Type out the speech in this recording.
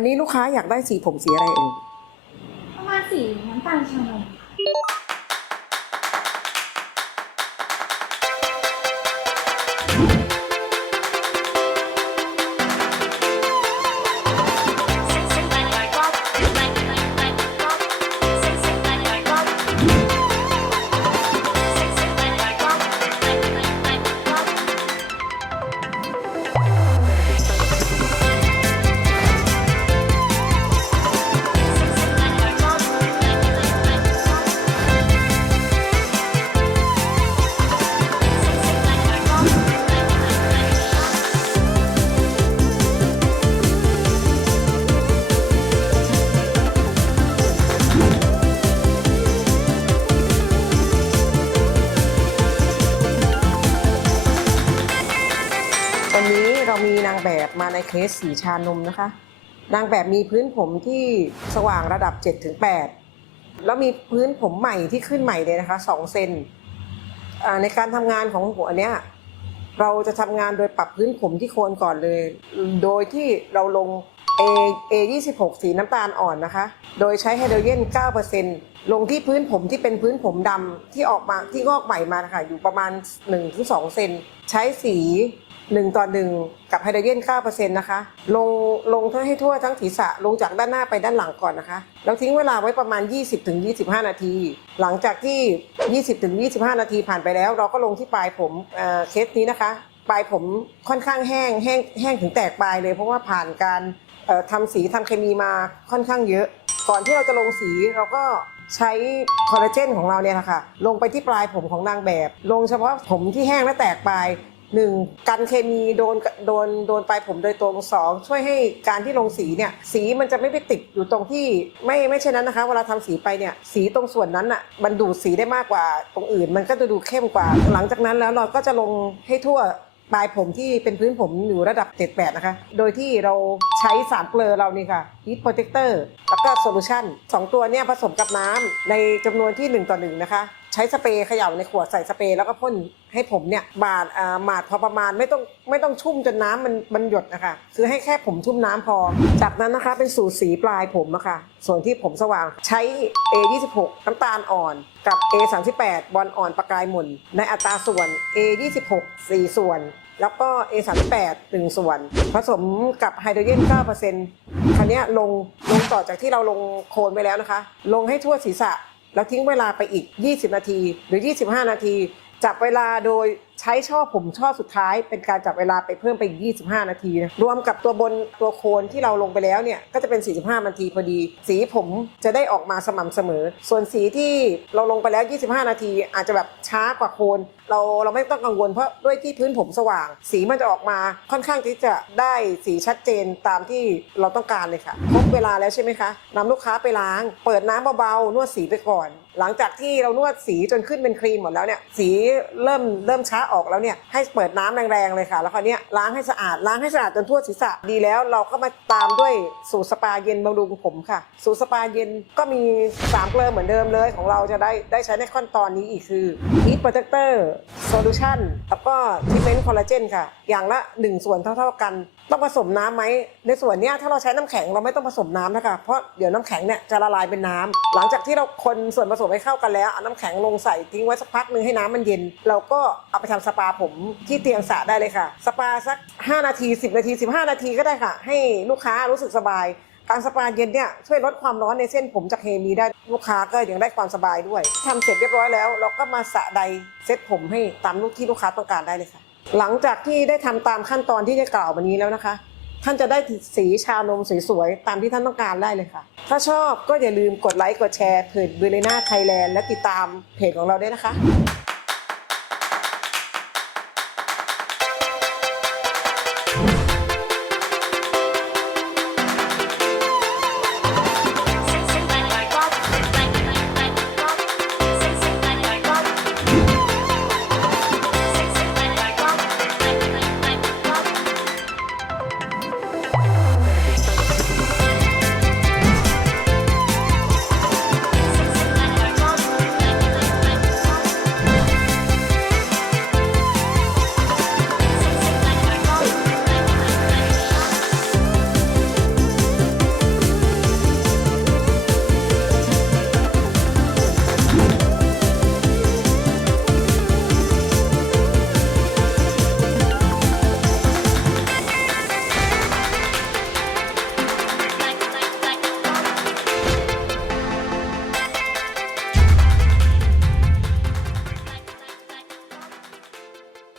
วันนี้ลูกค้าอยากได้สีผมสีอะไรเอ่ย ประมาณสีน้ำตาลชานมวั ในเคสสีชานมนะคะ นางแบบมีพื้นผมที่สว่างระดับ 7-8 แล้วมีพื้นผมใหม่ที่ขึ้นใหม่เลยนะคะ 2 เซนในการทำงานของหัวเนี้ยเราจะทำงานโดยปรับพื้นผมที่โคนก่อนเลย โดยที่เราลง A A 26 สีน้ำตาลอ่อนนะคะ โดยใช้ไฮโดรเจน9%ลงที่พื้นผมที่เป็นพื้นผมดำที่ออกมาที่งอกใหม่มานะคะอยู่ประมาณ 1-2 เซน ใช้สี 1 ต่อ 1 กับไฮโดรเจน9%นะคะ ลงลงทั้งให้ทั่วทั้งศีรษะลงจากด้านหน้าไปด้านหลังก่อนนะคะ แล้วทิ้งเวลาไว้ประมาณ 20-25 นาที หลังจากที่ 20-25 นาทีผ่านไปแล้ว เราก็ลงที่ปลายผมเออเคสนี้นะคะ ปลายผมค่อนข้างแห้งแห้งแห้งถึงแตกปลายเลย เพราะว่าผ่านการเอ่อทำสีทำเคมีมาค่อนข้างเยอะ ก่อนที่เราจะลงสีเราก็ใช้คอลลาเจนของเราเนี่ยนะคะลงไปที่ปลายผมของนางแบบ ลงเฉพาะผมที่แห้งและแตกปลาย หนึ่งกันเคมีโดนโดนโดนปลายผมโดยตรงสองช่วยให้การที่ลงสีเนี่ยสีมันจะไม่ไปติดอยู่ตรงที่ไม่ไม่เช่นั้นนะคะ เวลาทำสีไปเนี่ยสีตรงส่วนนั้นอะมันดูดสีได้มากกว่าตรงอื่น มันก็จะดูเข้มกว่า หลังจากนั้นแล้วเราก็จะลงให้ทั่วปลายผมที่เป็นพื้นผมอยู่ระดับ 78 นะคะ โดยที่เราใช้สามเกลือเรานี่ค่ะ Heat Protector แล้วก็ Solution 2 ตัวเนี่ยผสมกับน้ำในจำนวนที่ 1 ต่อ 1 นะคะ ใช้สเปรย์เขย่าในขวดใส่สเปรย์แล้วก็พ่นให้ผมเนี่ยบาดอ่าหมาดพอประมาณไม่ต้องไม่ต้องชุ่มจนน้ำมันมันหยดนะคะคือให้แค่ผมชุ่มน้ำพอ จากนั้นนะคะเป็นสูตรสีปลายผมอะค่ะ ส่วนที่ผมสว่างใช้ A26 น้ำตาลอ่อนกับ A38 บอลอ่อนประกายหม่นในอัตราส่วน A26 4 ส่วน แล้วก็ A38 1 ส่วน ผสมกับไฮโดรเจน 9%คราวเนี้ยลงลงต่อจากที่เราลงโคนไปแล้วนะคะ ลงให้ทั่วศีรษะ แล้วทิ้งเวลาไปอีก 20 นาทีหรือ 25 นาที จับเวลาโดย ใช้ช่อผมช่อสุดท้าย เป็นการจับเวลาไปเพิ่มไปอีก 25 นาทีนะรวมกับตัวบนตัวโคนที่เราลงไปแล้วเนี่ยก็จะเป็น 45 นาทีพอดี สีผมจะได้ออกมาสม่ำเสมอ ส่วนสีที่เราลงไปแล้ว 25 นาที อาจจะแบบช้ากว่าโคน เราเราไม่ต้องกังวลเพราะด้วยที่พื้นผมสว่าง สีมันจะออกมาค่อนข้างที่จะได้สีชัดเจนตามที่เราต้องการเลยค่ะครบเวลาแล้วใช่ไหมคะนำลูกค้าไปล้าง เปิดน้ำเบาๆนวดสีไปก่อน หลังจากที่เรานวดสีจนขึ้นเป็นครีมหมดแล้วเนี่ยสีเริ่มเริ่มช้าออกแล้วเนี่ยให้เปิดน้ำแรงๆเลยค่ะ แล้วคราวนี้ล้างให้สะอาดล้างให้สะอาดจนทั่วศีรษะดีแล้ว เราก็มาตามด้วยสูตรสปาเย็นบำรุงผมค่ะ สูตรสปาเย็นก็มี3เกลือเหมือนเดิมเลย ของเราจะได้ได้ใช้ในขั้นตอนนี้อีกคือ Heat Protector Solution แล้วก็ Treatment Collagen ค่ะ อย่างละ 1 ส่วนเท่า ๆกัน ต้องผสมน้ำไหมในส่วนเนี้ยถ้าเราใช้น้ำแข็งเราไม่ต้องผสมน้ำนะคะเพราะเดี๋ยวน้ำแข็งเนี่ยจะละลายเป็นน้ำหลังจากที่เราคนส่วนผสมให้เข้ากันแล้วเอาน้ำแข็งลงใส่ทิ้งไว้สักพักหนึ่งให้น้ำมันเย็น เราก็เอาไปทำสปาผมที่เตียงสระได้เลยค่ะ สปาสัก 5 นาที 10 นาที 15 นาทีก็ได้ค่ะ ให้ลูกค้ารู้สึกสบาย การสปาเย็นเนี่ยช่วยลดความร้อนในเส้นผมจากเคมีได้ลูกค้าก็ยังได้ความสบายด้วยทำเสร็จเรียบร้อยแล้ว เราก็มาสระใดเซ็ตผมให้ตามลูกที่ลูกค้าต้องการได้เลยค่ะ หลังจากที่ได้ทำตามขั้นตอนที่ได้กล่าวมานี้แล้วนะคะ ท่านจะได้สีชานมสวยๆตามที่ท่านต้องการได้เลยค่ะ ถ้าชอบก็อย่าลืมกดไลค์กดแชร์เพจเบลน่าไทยแลนด์และติดตามเพจของเราด้วยนะคะ